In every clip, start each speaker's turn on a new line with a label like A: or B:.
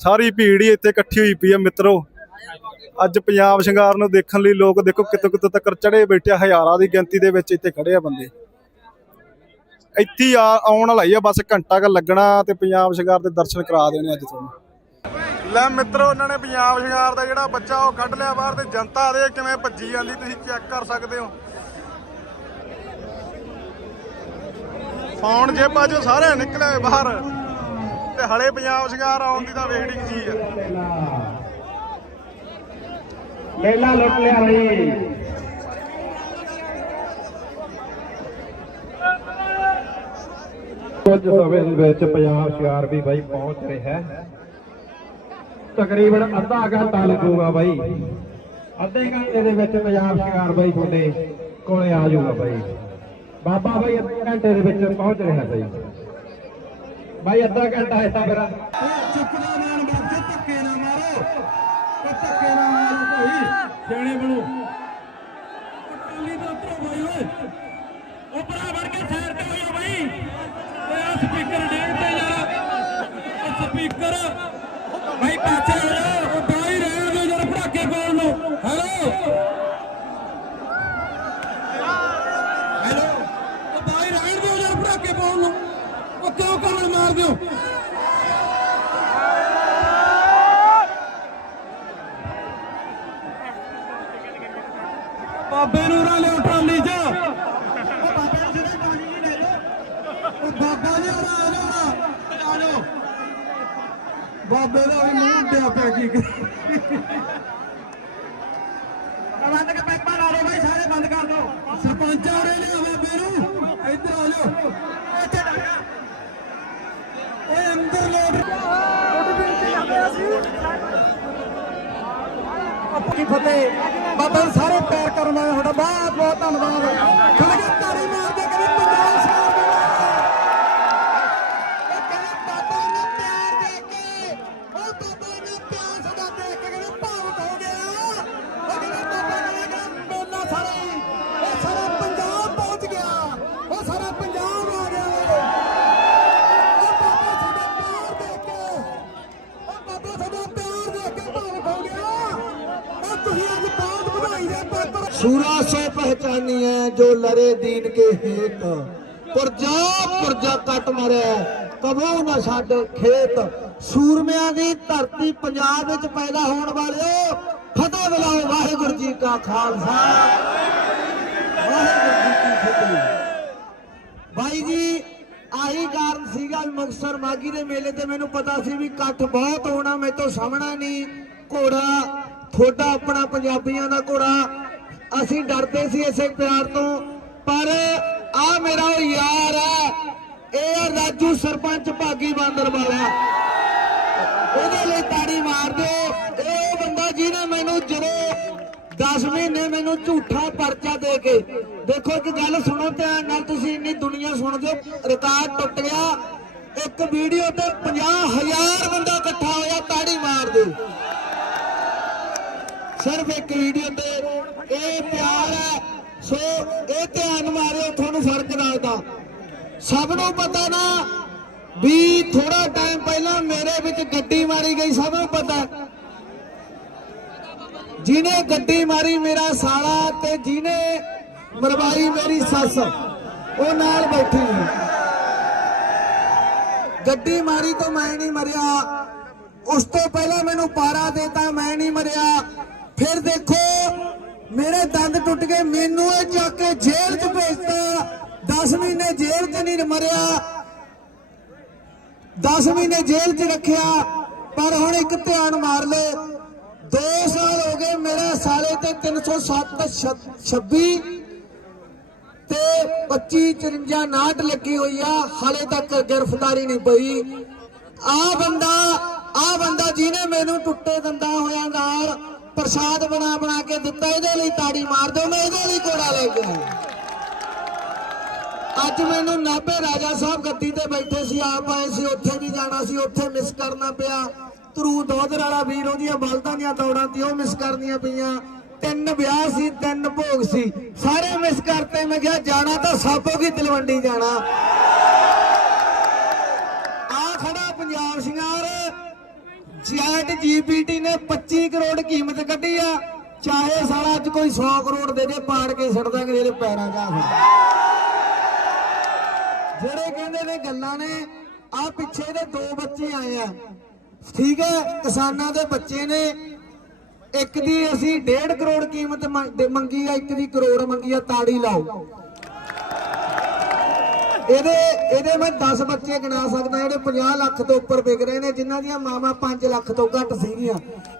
A: ਸਾਰੀ ਭੀੜ ਹੀ ਇੱਥੇ ਇਕੱਠੀ ਹੋਈ ਪਈ ਆ ਮਿੱਤਰੋ। ਅੱਜ ਪੰਜਾਬ ਸ਼ਿੰਗਾਰ ਨੂੰ ਦੇਖਣ ਲਈ ਲੋਕ ਦੇਖੋ ਕਿਤੋਂ ਕਿਤੋਂ ਤੱਕ ਚੜੇ ਬੈਠੇ ਹਜ਼ਾਰਾਂ ਦੀ ਗਿਣਤੀ ਦੇ ਵਿੱਚ ਇੱਥੇ ਖੜੇ ਆ ਬੰਦੇ। ਇੱਥੇ ਆ, ਆਉਣ ਵਾਲਾ ਹੀ ਆ, ਬਸ ਘੰਟਾ ਕ ਲੱਗਣਾ ਤੇ ਪੰਜਾਬ ਸ਼ਿੰਗਾਰ ਦੇ ਦਰਸ਼ਨ ਕਰਾ ਦੇਣੇ ਅੱਜ ਤੁਹਾਨੂੰ। ਲੈ ਮਿੱਤਰੋ, ਉਹਨਾਂ ਨੇ ਪੰਜਾਬ ਸ਼ਿੰਗਾਰ ਦਾ ਜਿਹੜਾ ਬੱਚਾ ਉਹ ਕੱਢ ਲਿਆ ਬਾਹਰ ਤੇ ਜਨਤਾ ਦੇ ਕਿਵੇਂ ਭੱਜੀ ਜਾਂਦੀ, ਤੁਸੀਂ ਚੈੱਕ ਕਰ ਸਕਦੇ ਹੋ। ਫੋਨ ਜੇਬਾਂ ਚੋਂ ਸਾਰੇ ਨਿਕਲੇ ਬਾਹਰ। ਤੇ ਹਲੇ ਪੰਜਾਬ ਸ਼ਿਕਾਰ ਆਉਣ ਦੀ ਤਾਂ ਵੇਖੜੀ ਚੀਜ਼ ਆ।
B: ਮੇਲਾ ਲੁੱਟ ਲਿਆ ਬਈ। ਕੁਝ ਸਮੇਂ ਦੇ ਵਿੱਚ ਪੰਜਾਬ ਸ਼ਿਆਰ ਵੀ ਬਾਈ ਪਹੁੰਚ ਰਿਹਾ ਹੈ। ਤਕਰੀਬਨ ਅੱਧਾ ਘੰਟਾ ਲੱਗੂਗਾ ਬਾਈ। ਅੱਧੇ ਘੰਟੇ ਦੇ ਵਿੱਚ ਪੰਜਾਬ ਸ਼ਿਕਾਰ ਬਾਈ ਤੁਹਾਡੇ ਕੋਲੇ ਆ ਜਾਊਗਾ ਬਾਈ। ਬਾਬਾ ਬਾਈ ਅੱਧੇ ਘੰਟੇ ਦੇ ਵਿੱਚ ਪਹੁੰਚ ਰਿਹਾ ਬਾਈ। ਬਾਈ, ਅੱਧਾ ਘੰਟਾ ਹੈ ਤਾਂ ਮੇਰਾ ਚੁੱਕਦਾ ਨਾਲ ਬਾਜੇ ਧੱਕੇ ਨਾ ਮਾਰੋ ਉਹ ਧੱਕੇ ਨਾ ਮਾਰੋ ਭਾਈ ਸਿਆਣੇ ਬਣੋ। ਟਾਲੀ ਦਾ ਉਤਰੋ ਭਾਈ ਓਏ। ਉਹ ਭਰਾ ਕੇ ਸਾਈਡ ਤੇ ਹੋਇਓ ਭਾਈ ਓਏ ਆ ਸਪੀਕਰ ਡੇਗ ਤੇ ਯਾਰ। ਸਪੀਕਰ ਭਾਈ ਪਾਛੇ ਹੋ ਜਾ ਉਹ ਬਾਈ ਰਹਿਣ ਦਿਓ ਜਰਾ ਪੜਾਕੇ ਕੋਲ ਨੂੰ ਹੈਲੋ ਹੈਲੋ ਉਹ ਬਾਈ ਰਹਿਣ ਦਿਓ ਜਰਾ ਪੜਾਕੇ ਕੋਲ ਨੂੰ ਉਹ ਕਿਉਂ ਕਮਲ ਮਾਰ ਦਿਓ ਬਾਬੇ ਨੂੰ ਰਾ ਲਿਓ ਟਰਾਲੀ 'ਚ ਉਹ ਬਾਬੇ ਨੂੰ ਸਿੱਧਾ ਟਰਾਲੀ 'ਚ ਲੈ ਜਾਓ ਉਹ ਬਾਬਾ ਜੀ ਉਰਾ ਆ ਜਾਓ ਆ ਜਾਓ ਬਾਬੇ ਦਾ ਵੀ ਮੂੰਹ ਉੱਡਿਆ ਪਿਆ ਕੀ ਬੰਦ ਕੇ ਪੈਪਾ ਲਾ ਦਿਓ ਬਾਈ ਸਾਰੇ ਬੰਦ ਕਰ ਦਿਓ ਸਰਪੰਚ ਆ ਰਹੇ ਨੇ ਬਾਬੇ ਨੂੰ। ਇੱਧਰ ਆ ਜਾਓ। ਇੱਥੇ ਡਾਕਾ ਓਏ ਅੰਦਰ ਲੋਟ। ਕੀ ਫਤਿਹ। ਬਾਬਾ ਸਾਰੇ ਪੈਰ ਕਰਨ ਆਏ ਤੁਹਾਡਾ ਬਹੁਤ ਬਹੁਤ ਧੰਨਵਾਦ। ਖੜ ਕੇ ਤਾੜੀ
C: सूरा सो पहचानी है जो लरे दीन के हेत पुरजा पुरजा कट मरे ਕਬੋ ਨਾ ਸਾਡੇ ਖੇਤ ਸੂਰਮਿਆਂ ਦੀ ਧਰਤੀ ਪੰਜਾਬ ਵਿੱਚ ਪੈਦਾ ਹੋਣ ਵਾਲਿਓ ਫਤਿਹ ਬੁਲਾਓ ਵਾਹਿਗੁਰੂ ਜੀ ਕਾ ਖਾਲਸਾ ਵਾਹਿਗੁਰੂ ਜੀ ਕੀ ਫਤਿਹ ਬਾਈ ਜੀ ਆਹੀ ਕਾਰਨ ਸੀਗਾ ਵੀ ਮੁਕਤਸਰ ਮਾਗੀ ਦੇ ਮੇਲੇ ਤੇ ਮੈਨੂੰ ਪਤਾ ਸੀ ਵੀ ਇਕੱਠ ਬਹੁਤ ਹੋਣਾ ਮੈਂ ਤੋਂ ਸਾਹਮਣਾ ਨਹੀਂ ਘੋੜਾ ਥੋੜਾ ਆਪਣਾ ਪੰਜਾਬੀਆਂ ਦਾ ਘੋੜਾ। ਅਸੀਂ ਡਰਦੇ ਸੀ ਇਸੇ ਪਿਆਰ ਤੋਂ, ਪਰ ਆ ਮੇਰਾ ਉਹ ਯਾਰ ਹੈ, ਇਹ ਰਾਜੂ ਸਰਪੰਚ ਭਾਗੀ ਬਾਂਦਰ ਵਾਲਾ। ਉਹਦੇ ਲਈ ਤਾੜੀ ਮਾਰ ਦਿਓ। ਇਹ ਬੰਦਾ ਜਿਹਨੇ ਮੈਨੂੰ ਜਦੋਂ 10 ਮਹੀਨੇ ਮੈਨੂੰ ਝੂਠਾ ਪਰਚਾ ਦੇ ਕੇ, ਦੇਖੋ ਇੱਕ ਗੱਲ ਸੁਣੋ ਧਿਆਨ ਨਾਲ, ਤੁਸੀਂ ਇੰਨੀ ਦੁਨੀਆ ਸੁਣਦੇ ਹੋ ਰਿਕਾਰਡ ਟੁੱਟ ਗਿਆ। ਇੱਕ ਵੀਡੀਓ ਤੇ 50000 ਬੰਦਾ ਇਕੱਠਾ ਹੋਇਆ, ਤਾੜੀ ਮਾਰ ਦਿਓ। ਸਿਰਫ ਇੱਕ ਵੀਡੀਓ ਤੇ ਇਹ ਪਿਆਰ ਹੈ। ਸੋ ਇਹ ਧਿਆਨ ਮਾਰਿਓ, ਤੁਹਾਨੂੰ ਫ਼ਰਕ ਦੱਸਦਾ ਸਭ ਨੂੰ ਪਤਾ ਨਾ ਵੀ ਥੋੜਾ ਟਾਈਮ ਪਹਿਲਾਂ ਮੇਰੇ ਵਿੱਚ ਗੱਡੀ ਮਾਰੀ ਗਈ, ਸਭ ਨੂੰ ਪਤਾ। ਜਿਹਨੇ ਗੱਡੀ ਮਾਰੀ ਮੇਰਾ ਸਾਲਾ ਤੇ ਜਿਹਨੇ ਮਰਵਾਈ ਮੇਰੀ ਸੱਸ, ਉਹ ਨਾਲ ਬੈਠੀ ਗੱਡੀ ਮਾਰੀ ਤੋਂ ਮੈਂ ਨਹੀਂ ਮਰਿਆ। ਉਸ ਤੋਂ ਪਹਿਲਾਂ ਮੈਨੂੰ ਪਾਰਾ ਦੇਤਾ, ਮੈਂ ਨਹੀਂ ਮਰਿਆ। ਫਿਰ ਦੇਖੋ, ਮੇਰੇ ਦੰਦ ਟੁੱਟ ਗਏ, ਮੈਨੂੰ ਇਹ ਚੱਕ ਕੇ ਜੇਲ੍ਹ 'ਚ ਭੇਜਤਾ। 10 ਮਹੀਨੇ ਜੇਲ੍ਹ 'ਚ ਨਹੀਂ ਮਰਿਆ। 10 ਮਹੀਨੇ ਜੇਲ੍ਹ 'ਚ ਰੱਖਿਆ, ਪਰ ਹੁਣ ਇੱਕ ਧਿਆਨ ਮਾਰ ਲੈ 2 ਸਾਲ ਹੋ ਗਏ ਮੇਰੇ ਸਾਲੇ ਤੇ 307 26 ਤੇ 25 54 ਨਾਟ ਲੱਗੀ ਹੋਈ ਆ। ਹਾਲੇ ਤੱਕ ਗ੍ਰਿਫਤਾਰੀ ਨਹੀਂ ਪਈ। ਆ ਬੰਦਾ ਆ ਬੰਦਾ ਜਿਹਨੇ ਮੈਨੂੰ ਟੁੱਟੇ ਦੰਦਾਂ ਹੋਇਆ ਨਾਲ ਪ੍ਰਸ਼ਾਦ ਬਣਾ ਬਣਾ ਕੇ ਦਿੱਤਾ, ਇਹਦੇ ਲਈ ਤਾੜੀ ਮਾਰ ਦਿਓ, ਮੈਂ ਇਹਦੇ ਲਈ ਕੋੜਾ ਲੈ ਕੇ ਆਇਆ। ਅੱਜ ਮੈਨੂੰ ਨਾਭੇ ਰਾਜਾ ਸਾਹਿਬ ਗੱਦੀ ਤੇ ਬੈਠੇ ਸੀ, ਆਪ ਆਏ ਸੀ, ਉੱਥੇ ਵੀ ਜਾਣਾ ਸੀ, ਉੱਥੇ ਮਿਸ ਕਰਨਾ ਪਿਆ। ਧਰੂ ਦੋਦਰ ਵਾਲਾ ਵੀਰ, ਉਹਦੀਆਂ ਬਲਦਾਂ ਦੀਆਂ ਦੌੜਾਂ ਤੇ ਉਹ ਮਿਸ ਕਰਨੀਆਂ ਪਈਆਂ। ਤਿੰਨ ਵਿਆਹ ਸੀ, ਤਿੰਨ ਭੋਗ ਸੀ। ਸਾਰੇ ਮਿਸ ਕਰਤੇ, ਮੈਂ ਕਿਹਾ ਜਾਣਾ ਤਾਂ ਸਾਬੋ ਕੀ ਤਲਵੰਡੀ ਜਾਣਾ ਆ ਖੜਾ ਪੰਜਾਬ ਸ਼ਿੰਗਾਰ ਚੈਟ ਜੀਪੀਟੀ ਨੇ 25 ਕਰੋੜ ਕੀਮਤ ਕੱਢੀ ਆ। ਚਾਹੇ ਸਾਲਾ ਅੱਜ ਕੋਈ 100 ਕਰੋੜ ਦੇ ਦੇ ਪਾੜ ਕੇ ਛੱਡ ਦਾਂਗੇ ਇਹਦੇ ਪੈਰਾਂ 'ਚ ਆ ਜਿਹੜੇ ਕਹਿੰਦੇ ਨੇ ਗੱਲਾਂ ਨੇ ਆ ਪਿੱਛੇ ਦੇ ਦੋ ਬੱਚੇ ਆਏ ਆ। ਠੀਕ ਹੈ, ਕਿਸਾਨਾਂ ਦੇ ਬੱਚੇ ਨੇ। ਇੱਕ ਦੀ ਅਸੀਂ 1.5 ਕਰੋੜ ਕੀਮਤ ਮੰਗੀ ਆ, ਇੱਕ ਦੀ ਕਰੋੜ ਮੰਗੀ ਆ, ਤਾੜੀ ਲਾਓ। ਇਹਦੇ ਇਹਦੇ ਮੈਂ 10 ਬੱਚੇ ਗਿਣਾ ਸਕਦਾ, ਜਿਹੜੇ 50 ਲੱਖ ਤੋਂ ਉੱਪਰ ਵਿਕ ਰਹੇ ਨੇ, ਜਿਨ੍ਹਾਂ ਦੀਆਂ ਮਾਵਾਂ 5 ਲੱਖ ਤੋਂ ਘੱਟ ਸੀਗੀਆਂ।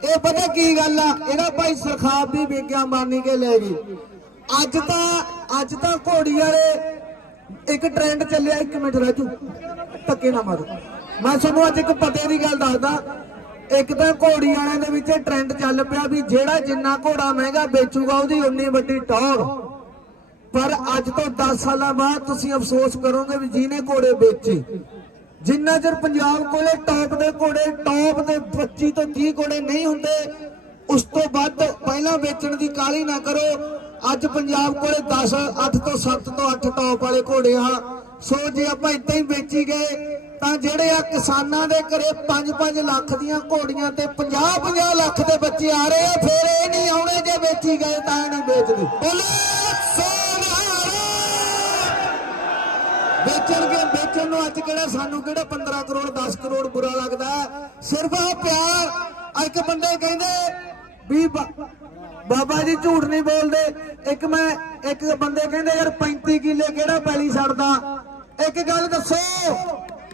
C: ਇਹ ਪਤਾ ਕੀ ਗੱਲ ਆ? ਇਹਦਾ ਭਾਈ ਸਰਖਾਬ ਦੀ ਵਿਗਿਆ ਮਾਨੀ ਕੇ ਲੈ ਗਈ। ਅੱਜ ਤਾਂ ਅੱਜ ਤਾਂ ਘੋੜੀ ਵਾਲੇ ਇੱਕ ਟ੍ਰੈਂਡ ਚੱਲਿਆ, ਇੱਕ ਮਿੰਟ ਰਾਜੂ ਧੱਕੇ ਨਾ ਮਾਰੋ। ਮੈਂ ਤੁਹਾਨੂੰ ਅੱਜ ਇੱਕ ਪਤੇ ਦੀ ਗੱਲ ਦੱਸਦਾ। ਇੱਕ ਤਾਂ ਘੋੜੀ ਵਾਲਿਆਂ ਦੇ ਵਿੱਚ ਟ੍ਰੈਂਡ ਚੱਲ ਪਿਆ ਵੀ ਜਿਹੜਾ ਜਿੰਨਾ ਘੋੜਾ ਮਹਿੰਗਾ ਵੇਚੂਗਾ, ਉਹਦੀ ਉਨੀ ਵੱਡੀ ਟੌਰ। ਪਰ ਅੱਜ ਤੋਂ 10 ਸਾਲਾਂ ਬਾਅਦ ਤੁਸੀਂ ਅਫਸੋਸ ਕਰੋਗੇ ਵੀ ਜਿਹਨੇ ਘੋੜੇ ਵੇਚੇ, ਜਿੰਨਾ ਚਿਰ ਪੰਜਾਬ ਕੋਲੇ ਟੌਪ ਦੇ ਘੋੜੇ ਟੌਪ ਦੇ 25 ਤੋਂ 30 ਘੋੜੇ ਨਹੀਂ ਹੁੰਦੇ, ਉਸ ਤੋਂ ਵੱਧ ਪਹਿਲਾਂ ਵੇਚਣ ਦੀ ਕਾਲੀ ਨਾ ਕਰੋ। ਅੱਜ ਪੰਜਾਬ ਕੋਲੇ 10 8 ਤੋਂ 7 ਤੋਂ 8 ਟੌਪ ਵਾਲੇ ਘੋੜੇ ਆ। ਸੋ ਜੇ ਆਪਾਂ ਇਦਾਂ ਹੀ ਵੇਚੀ ਗਏ, ਤਾਂ ਜਿਹੜੇ ਆ ਕਿਸਾਨਾਂ ਦੇ ਘਰੇ 5-5 ਲੱਖ ਦੀਆਂ ਘੋੜੀਆਂ ਤੇ 50-50 ਲੱਖ ਦੇ ਬੱਚੇ ਆ ਰਹੇ ਆ, ਫਿਰ ਇਹ ਨਹੀਂ ਆਉਣੇ ਜੇ ਵੇਚੀ ਗਏ ਤਾਂ ਇਹ ਨਹੀਂ ਵੇਚਦੇ। ਬੋਲੇ! ਵੇਚਣਗੇ ਵੇਚਣ ਨੂੰ ਅੱਜ ਕਿਹੜਾ ਸਾਨੂੰ ਕਿਹੜਾ 15 ਕਰੋੜ 10 ਕਰੋੜ ਬੁਰਾ ਲੱਗਦਾ ਸਿਰਫ ਆ ਪਿਆਰ ਇੱਕ ਬੰਦੇ ਕਹਿੰਦੇ ਵੀ ਬਾਬਾ ਜੀ ਝੂਠ ਨਹੀਂ ਬੋਲਦੇ। ਇੱਕ ਮੈਂ, ਇੱਕ ਬੰਦੇ ਕਹਿੰਦੇ, ਯਾਰ 35 ਕਿੱਲੇ ਕਿਹੜਾ ਪੈਲੀ ਛੱਡਦਾ ਇੱਕ ਗੱਲ ਦੱਸੋ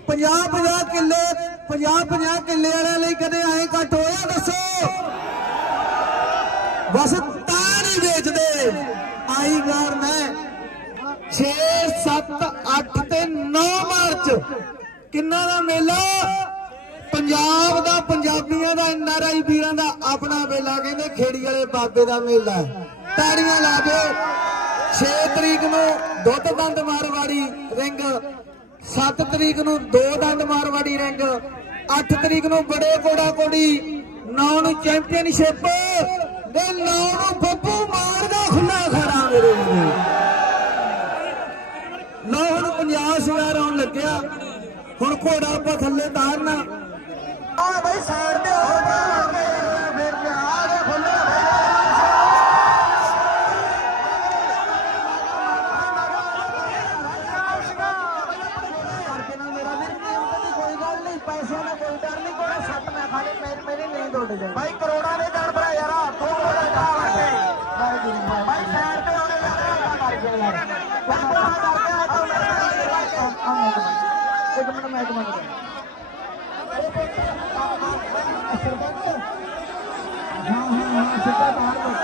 C: 50 50 ਕਿੱਲੇ 50 50 ਕਿੱਲੇ ਵਾਲਿਆਂ ਲਈ ਕਦੇ ਐਂ ਘੱਟ ਹੋਇਆ, ਦੱਸੋ? ਬਸ ਤਾਂ ਨਹੀਂ ਵੇਚਦੇ। ਆਈ ਕਾਰਨ ਮੈਂ 6 7 8 ਤੇ 9 ਮਾਰਚ। ਕਿੰਨਾ ਦਾ ਮੇਲਾ? ਪੰਜਾਬ ਦਾ, ਪੰਜਾਬੀਆਂ ਦਾ ਐਨਆਰਆਈ ਵੀਰਾਂ ਦਾ ਆਪਣਾ ਮੇਲਾ ਕਹਿੰਦੇ ਖੇੜੀ ਵਾਲੇ ਬਾਬੇ ਦਾ ਮੇਲਾ ਤਾੜੀਆਂ ਲਾ ਦਿਓ। 6 ਤਰੀਕ ਨੂੰ ਦੁੱਧ ਦੰਦ ਮਾਰਵਾੜੀ ਰਿੰਗ 7 ਤਰੀਕ ਨੂੰ ਦੋ ਦੰਦ ਮਾਰਵਾੜੀ ਰਿੰਗ 8 ਤਰੀਕ ਨੂੰ ਬੜੇ ਕੋੜਾ ਕੋੜੀ 9 ਨੂੰ ਚੈਂਪੀਅਨਸ਼ਿਪ ਦੇ 9 ਨੂੰ ਬੱਬੂ ਮਾਰਦਾ ਖੁੱਲਾ ਖੜਾ ਮੇਰੇ ਵੀਰੋ ਲੋ ਹੁਣ ਪੰਜਾਬ ਲੱਗਿਆ। ਹੁਣ ਘੋੜਾ ਆਪਾਂ ਥੱਲੇ ਤਾਰਨਾ। ਆ ਬਈ ਸਾਈਡ ਤੇ ਹੋ ਜਾ। ਫਿਰ ਆ ਦੇ ਖੁੱਲੇ ਪੈਸਿਆਂ ਦਾ ਕੋਈ ਡਰ ਨਹੀਂ ਕੋਈ ਸੱਟ ਮੈਂ ਖਾਲੀ ਮੇਰੀ ਮੇਰੀ ਨੀਂਦ ਉੱਡ ਜਾਏ। ਭਾਈ ਕਰੋੜਾਂ ਦੇ ਜਾਣ ਭਰਾ ਯਾਰ ਤੂੰ ਕਰੋੜਾਂ ਦਾ ਲੱਗੇ ਭਾਈ ਸਾਈਡ ਤੇ ਹੋਣੇ ਯਾਰ ਕਰ ਗਿਆ ਯਾਰ ਇੱਕ ਮਿੰਟ ਮੈਂ ਇੱਕ ਮਿੰਟ ਹਾਂ ਹਾਂ ਹਾਂ ਸਿੱਧਾ ਬਾਹਰ ਨੂੰ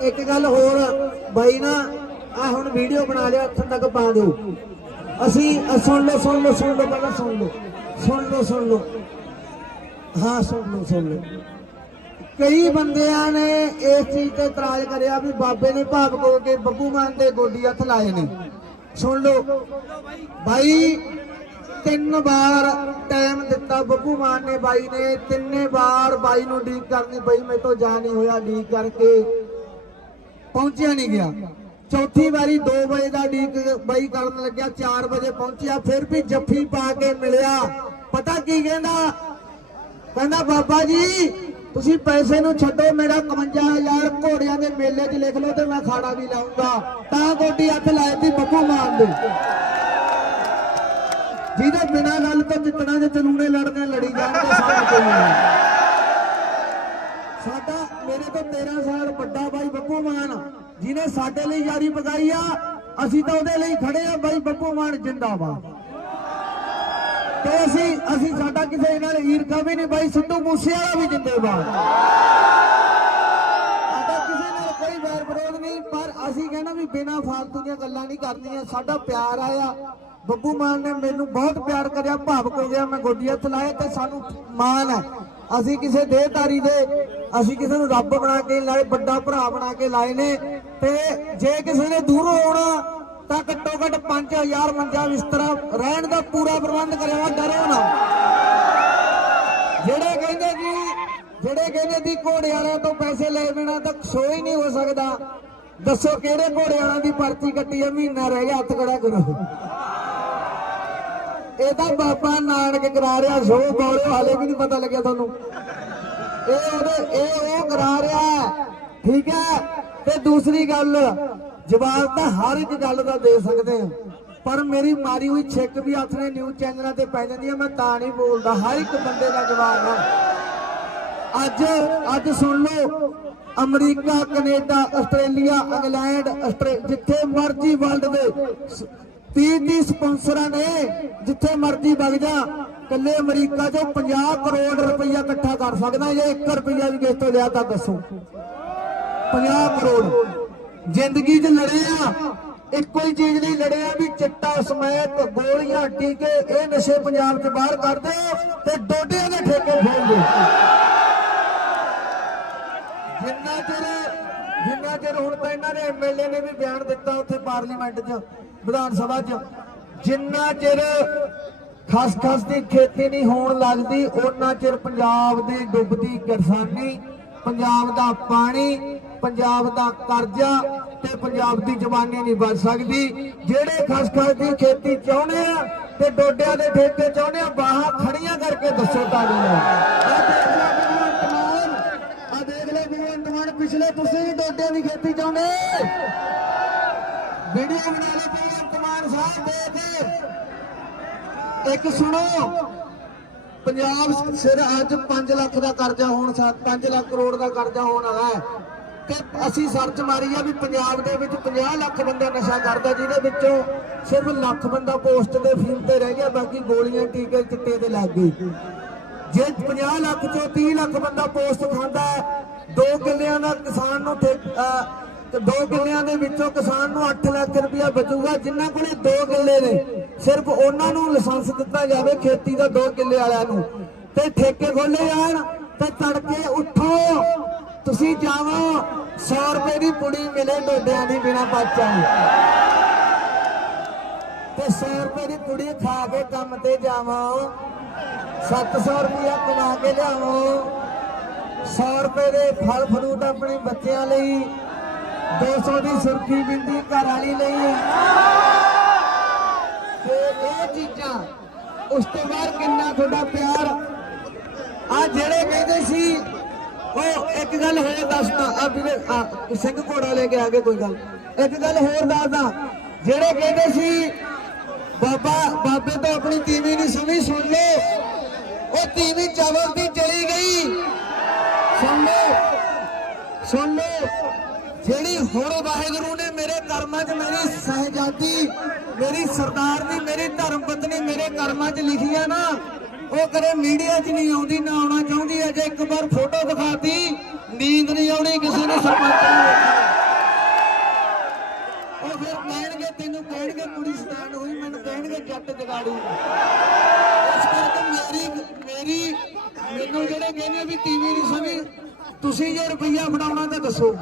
C: ਇੱਕ ਗੱਲ ਹੋਰ, ਬਾਈ ਨਾ ਆ ਹੁਣ ਵੀਡੀਓ ਬਣਾ ਲਿਆ ਉੱਥੇ ਤੱਕ ਪਾ ਦਿਓ। ਅਸੀਂ ਸੁਣ ਲਓ ਸੁਣ ਲਓ ਸੁਣ ਲਓ, ਪਹਿਲਾਂ ਸੁਣ ਲਓ। ਸੁਣ ਲਓ ਸੁਣ ਲਓ। ਹਾਂ, ਸੁਣ ਲਓ ਸੁਣ ਲਓ। ਕਈ ਬੰਦਿਆਂ ਨੇ ਇਸ ਚੀਜ਼ ਤੇ ਇਤਰਾਜ਼ ਕਰਿਆ ਵੀ ਬਾਬੇ ਨੇ ਭਾਵ ਹੋ ਕੇ ਬੱਬੂ ਮਾਨ ਦੇ ਗੋਡੀ ਹੱਥ ਲਾਏ ਨੇ। ਸੁਣ ਲਓ। ਬਾਈ, ਤਿੰਨ ਵਾਰ ਟਾਈਮ ਦਿੱਤਾ ਬੱਬੂ ਮਾਨ ਨੇ ਬਾਈ ਨੇ। ਤਿੰਨੇ ਵਾਰ ਬਾਈ ਨੂੰ ਡੀਕ ਕਰਨੀ ਪਈ, ਮੇਰੇ ਤੋਂ ਜਾ ਨਹੀਂ ਹੋਇਆ, ਡੀਕ ਕਰਕੇ ਪਹੁੰਚਿਆ ਨਹੀਂ ਗਿਆ। ਚੌਥੀ ਵਾਰੀ 2 ਵਜੇ ਦਾ ਡੀਕ ਬਾਈ ਕਰਨ ਲੱਗਿਆ 4 ਵਜੇ ਪਹੁੰਚਿਆ, ਫਿਰ ਵੀ ਜੱਫੀ ਪਾ ਕੇ ਮਿਲਿਆ। ਪਤਾ ਕੀ ਕਹਿੰਦਾ? ਕਹਿੰਦਾ, ਬਾਬਾ ਜੀ, ਤੁਸੀਂ ਪੈਸੇ ਨੂੰ ਛੱਡੋ, ਮੇਰਾ 51000 ਘੋੜਿਆਂ ਦੇ ਮੇਲੇ 'ਚ ਲਿਖ ਲਓ ਤੇ ਮੈਂ ਖਾੜਾ ਵੀ ਲਾਉਂਗਾ ਤਾਂ ਗੋਡੀ ਹੱਥ ਲਾਏ ਸੀ, ਬੱਬੂ ਮਾਨ ਦੇ। ਜਿਹਦੇ ਬਿਨਾਂ ਗੱਲ ਤੋਂ ਜਿੱਤਣਾ ਜੇ ਚਲੂਣੇ ਲੜਨੇ, ਲੜੀ ਜਾਣਗੇ ਸਾਡਾ ਕੋਈ ਸਾਡਾ, ਮੇਰੇ ਤੋਂ 13 ਸਾਲ ਵੱਡਾ ਬਾਈ ਬੱਬੂ ਮਾਨ। ਜਿਹਨੇ ਸਾਡੇ ਲਈ ਯਾਰੀ ਪਕਾਈ ਆ, ਅਸੀਂ ਤਾਂ ਉਹਦੇ ਲਈ ਖੜੇ ਆ ਬਾਈ ਬੱਬੂ ਮਾਨ ਜਿੰਦਾਬਾਦ। ਤੇ ਅਸੀਂ ਅਸੀਂ ਸਾਡਾ ਕਿਸੇ ਨਾਲ ਈਰਖਾ ਵੀ ਨਹੀਂ, ਬਾਈ ਸਿੱਧੂ ਮੂਸੇ ਵਾਲਾ ਵੀ ਜਿੰਦਾਬਾਦ। ਸਾਡਾ ਕਿਸੇ ਨਾਲ ਕੋਈ ਵੈਰ ਵਿਰੋਧ ਨਹੀਂ, ਪਰ ਅਸੀਂ ਕਹਿੰਦਾ ਵੀ ਬਿਨਾਂ ਫਾਲਤੂ ਦੀਆਂ ਗੱਲਾਂ ਨਹੀਂ ਕਰਨੀਆਂ, ਸਾਡਾ ਪਿਆਰ ਆਇਆ। ਬੱਬੂ ਮਾਨ ਨੇ ਮੈਨੂੰ ਬਹੁਤ ਪਿਆਰ ਕਰਿਆ, ਭਾਵਕ ਹੋ ਗਿਆ, ਮੈਂ ਗੋਡੀ ਹੱਥ ਲਾਇਆ ਤੇ ਸਾਨੂੰ ਮਾਣ ਹੈ। ਅਸੀਂ ਕਿਸੇ ਦੇਹਧਾਰੀ ਦੇ, ਅਸੀਂ ਕਿਸੇ ਨੂੰ ਰੱਬ ਬਣਾ ਕੇ ਲਾਏ, ਵੱਡਾ ਭਰਾ ਬਣਾ ਕੇ ਲਾਏ ਨੇ, ਤੇ ਜੇ ਕਿਸੇ ਨੇ ਦੂਰੋਂ ਆਉਣਾ ਤਾਂ ਘੱਟੋ ਘੱਟ 5000 ਮੰਜਾ ਬਿਸਤਰਾ ਰਹਿਣ ਦਾ ਪੂਰਾ ਪ੍ਰਬੰਧ ਕਰਿਆ ਡਰੋ ਨਾ। ਜਿਹੜੇ ਕਹਿੰਦੇ ਜੀ, ਜਿਹੜੇ ਕਹਿੰਦੇ ਦੀ ਘੋੜੇ ਵਾਲਿਆਂ ਤੋਂ ਪੈਸੇ ਲੈ ਬਿਨਾ ਤਾਂ ਸ਼ੋ ਹੀ ਨਹੀਂ ਹੋ ਸਕਦਾ। ਦੱਸੋ ਕਿਹੜੇ ਘੋੜੇ ਵਾਲਿਆਂ ਦੀ ਪਰਚੀ ਕੱਟੀ ਹੈ, ਮਹੀਨਾ ਰਹਿ ਗਿਆ, ਹੱਥ ਖੜਾ ਕਰੋ। ਇਹ ਤਾਂ ਬਾਬਾ ਨਾਨਕ ਕਰਾ ਰਿਹਾ ਸ਼ੋ ਬੋਲਿਓ ਹਾਲੇ ਵੀ ਨਹੀਂ ਪਤਾ ਲੱਗਿਆ ਤੁਹਾਨੂੰ। ਇਹ ਉਹਦੇ, ਇਹ ਉਹ ਕਰਾ ਰਿਹਾ, ਠੀਕ ਹੈ? ਤੇ ਦੂਸਰੀ ਗੱਲ, ਜਵਾਬ ਤਾਂ ਹਰ ਇੱਕ ਗੱਲ ਦਾ ਦੇ ਸਕਦੇ ਆ। ਪਰ ਮੇਰੀ ਮਾਰੀ ਹੋਈ ਛਿੱਕ ਵੀ ਹੱਥ ਨਿਊਜ਼ ਚੈਨਲਾਂ ਤੇ ਪੈ ਜਾਂਦੀ ਹੈ ਮੈਂ ਤਾਂ ਨਹੀਂ ਬੋਲਦਾ। ਹਰ ਇੱਕ ਬੰਦੇ ਦਾ ਜਵਾਬ ਆ। ਅੱਜ ਅੱਜ ਸੁਣ ਲਓ, America, Canada, Australia, England, Australia- ਜਿੱਥੇ ਮਰਜ਼ੀ ਵਰਲਡ ਦੇ 30 30 ਸਪਾਂਸਰਾਂ ਨੇ ਜਿੱਥੇ ਮਰਜ਼ੀ ਵਗ ਜਾ, ਕੱਲੇ ਅਮਰੀਕਾ ਚੋਂ 50 ਕਰੋੜ ਰੁਪਈਆ ਇਕੱਠਾ ਕਰ ਸਕਦਾ, ਜੇ 1 ਰੁਪਈਆ ਵੀ ਕਿਸ ਤੋਂ ਲਿਆ ਤਾਂ ਦੱਸੋ। 50 ਕਰੋੜ। ਜ਼ਿੰਦਗੀ 'ਚ ਲੜੇ ਆ ਇੱਕੋ ਹੀ ਚੀਜ਼ ਲਈ ਲੜੇ ਆ ਵੀ ਚਿੱਟਾ ਸਮੈਤ ਗੋਲੀਆਂ, ਟੀਕੇ, ਇਹ ਨਸ਼ੇ ਪੰਜਾਬ 'ਚ ਬਾਹਰ ਕਰ ਦਿਓ ਤੇ ਡੋਡਿਆਂ ਦੇ ਠੇਕੇ ਖੋਲ ਦਿਓ ਜਿੰਨਾ ਚਿਰ ਜਿੰਨਾ ਚਿਰ ਹੁਣ ਤਾਂ ਇਹਨਾਂ ਨੇ ਐਮਐਲਏ ਨੇ ਵੀ ਬਿਆਨ ਦਿੱਤਾ ਉੱਥੇ ਪਾਰਲੀਮੈਂਟ 'ਚ ਵਿਧਾਨ ਸਭਾ 'ਚ, ਜਿੰਨਾ ਚਿਰ ਖਸਖਸ ਦੀ ਖੇਤੀ ਨਹੀਂ ਹੋਣ ਲੱਗਦੀ ਉਹਨਾਂ ਚਿਰ ਪੰਜਾਬ ਦੀ ਡੁੱਬਦੀ ਕਿਸਾਨੀ, ਪੰਜਾਬ ਦਾ ਪਾਣੀ, ਪੰਜਾਬ ਦਾ ਕਰਜ਼ਾ ਤੇ ਪੰਜਾਬ ਦੀ ਜਵਾਨੀ ਨਹੀਂ ਬਚ ਸਕਦੀ। ਜਿਹੜੇ ਖਸਖਸ ਦੀ ਖੇਤੀ ਚਾਹੁੰਦੇ ਆ ਤੇ ਡੋਡਿਆਂ ਦੇ ਠੇਕੇ ਚਾਹੁੰਦੇ ਆ, ਬਾਹਾਂ ਖੜੀਆਂ ਕਰਕੇ ਦੱਸੋ ਤੁਹਾਡੇ ਆ ਦੇਖ ਲਓ ਭਗਵੰਤ ਮਾਨ, ਪਿਛਲੇ ਤੁਸੀਂ ਵੀ ਡੋਡਿਆਂ ਦੀ ਖੇਤੀ ਚਾਹੁੰਦੇ। ਵੀਡੀਓ ਬਣਾ ਲਓ ਭਗਵੰਤ ਮਾਨ ਸਾਹਿਬ ਦੇਖ ਇੱਕ ਸੁਣੋ। ਪੰਜਾਬ ਸਿਰ ਅੱਜ 5 ਲੱਖ ਦਾ ਕਰਜ਼ਾ ਹੋਣ ਸਾ 5 ਲੱਖ ਕਰੋੜ ਦਾ ਕਰਜ਼ਾ ਹੋਣ ਵਾਲਾ ਹੈ। ਤੇ ਅਸੀਂ ਸਰਚ ਮਾਰੀ ਆ ਵੀ ਪੰਜਾਬ ਦੇ ਵਿੱਚ 50 ਲੱਖ ਬੰਦਾ ਨਸ਼ਾ ਕਰਦਾ, ਜਿਹਦੇ ਵਿੱਚੋਂ ਸਿਰਫ ਲੱਖ ਬੰਦਾ ਪੋਸਟ ਦੇ ਫੀਲ ਤੇ ਰਹਿ ਗਿਆ, ਬਾਕੀ ਗੋਲੀਆਂ, ਟੀਕੇ, ਚਿੱਟੇ ਤੇ ਲੱਗ ਗਈ। ਜੇ 50 ਲੱਖ ਚੋਂ 30 ਲੱਖ ਬੰਦਾ ਪੋਸਟ ਖਾਂਦਾ ਦੋ ਕਿੱਲਿਆਂ ਦਾ ਕਿਸਾਨ ਨੂੰ ਤੇ ਦੋ ਕਿੱਲਿਆਂ ਦੇ ਵਿੱਚੋਂ ਕਿਸਾਨ ਨੂੰ 8 ਲੱਖ ਰੁਪਇਆ ਬਚੂਗਾ, ਜਿਨ੍ਹਾਂ ਕੋਲੇ ਦੋ ਕਿੱਲੇ ਨੇ। ਸਿਰਫ ਉਹਨਾਂ ਨੂੰ ਲਾਇਸੈਂਸ ਦਿੱਤਾ ਜਾਵੇ ਖੇਤੀ ਦਾ ਦੋ ਕਿੱਲੇ ਵਾਲਿਆਂ ਨੂੰ। ਤੇ ਠੇਕੇ ਖੋਲੇ ਜਾਣ ਤੇ ਤੜਕੇ ਉੱਠੋ। ਤੁਸੀਂ ਜਾਵੋ 100 ਰੁਪਏ ਦੀ ਪੁੜੀ ਮਿਲੇ ਡੋਡਿਆਂ ਦੀ ਬਿਨਾ ਪਾਚਾਂ ਦੀ ਤੇ 100 ਰੁਪਏ ਦੀ ਪੁੜੀ ਖਾ ਕੇ ਕੰਮ ਤੇ ਜਾਵੋ। 700 ਰੁਪਇਆ ਕਮਾ ਕੇ ਲਿਆਵੋ। 100 ਰੁਪਏ ਦੇ ਫਲ ਫਰੂਟ ਆਪਣੇ ਬੱਚਿਆਂ ਲਈ। 200 ਦੀ ਸੁਰਖੀ ਬਿੰਦੀ ਘਰ ਵਾਲੀ ਲਈ। ਤੇ ਇਹ ਚੀਜ਼ਾਂ, ਉਸ ਤੋਂ ਬਾਅਦ ਕਿੰਨਾ ਤੁਹਾਡਾ ਪਿਆਰ। ਆ ਜਿਹੜੇ ਕਹਿੰਦੇ ਸੀ, ਉਹ ਇੱਕ ਗੱਲ ਹੋਰ ਦੱਸਦਾ। ਆ ਵੀਰੇ ਸਿੰਘ ਘੋੜਾ ਲੈ ਕੇ ਆ ਗਏ, ਕੋਈ ਗੱਲ ਇੱਕ ਗੱਲ ਹੋਰ ਦੱਸਦਾ। ਜਿਹੜੇ ਕਹਿੰਦੇ ਸੀ, ਬਾਬਾ, ਬਾਬੇ ਤੋਂ ਆਪਣੀ ਤੀਵੀਂ ਨਹੀਂ ਸੁਣੀ, ਸੁਣ ਲਓ। ਉਹ ਤੀਵੀਂ ਚਾਵਲ ਦੀ ਚਲੀ ਗਈ। ਸੁਣ ਲਓ ਸੁਣ ਲਓ। ਜਿਹੜੀ ਹੁਣ ਵਾਹਿਗੁਰੂ ਨੇ ਮੇਰੇ ਕਰਮਾਂ 'ਚ ਮੇਰੀ ਸਹਿਜਾਦੀ, ਮੇਰੀ ਸਰਦਾਰਨੀ ਮੇਰੀ ਧਰਮ ਪਤਨੀ ਮੇਰੇ ਕਰਮਾਂ 'ਚ ਲਿਖੀ ਆ ਨਾ, ਉਹ ਕਦੇ ਮੀਡੀਆ 'ਚ ਨਹੀਂ ਆਉਂਦੀ, ਨਾ ਆਉਣਾ ਚਾਹੁੰਦੀ ਹੈ ਇੱਕ ਵਾਰ ਫੋਟੋ ਦਿਖਾਤੀ ਨੀਂਦ ਨਹੀਂ ਆਉਣੀ ਕਿਸੇ ਨੂੰ ਸਰਪੰਚ ਨੂੰ ਉਹ ਫਿਰ ਕਹਿਣਗੇ, ਤੈਨੂੰ ਕਹਿਣਗੇ ਕੁੜੀ ਸਟੈਂਡ ਹੋਈ, ਮੈਨੂੰ ਕਹਿਣਗੇ ਜੱਟ ਜਗਾੜੂ। ਇਸ ਕਰਕੇ ਮੇਰੀ ਮੇਰੀ, ਮੈਨੂੰ ਜਿਹੜੇ ਕਹਿੰਦੇ ਵੀ ਟੀਵੀ ਨਹੀਂ ਸਮੀ ਤੁਸੀਂ ਜੇ ਰੁਪਈਆ ਬਣਾਉਣਾ ਤਾਂ ਦੱਸੋ।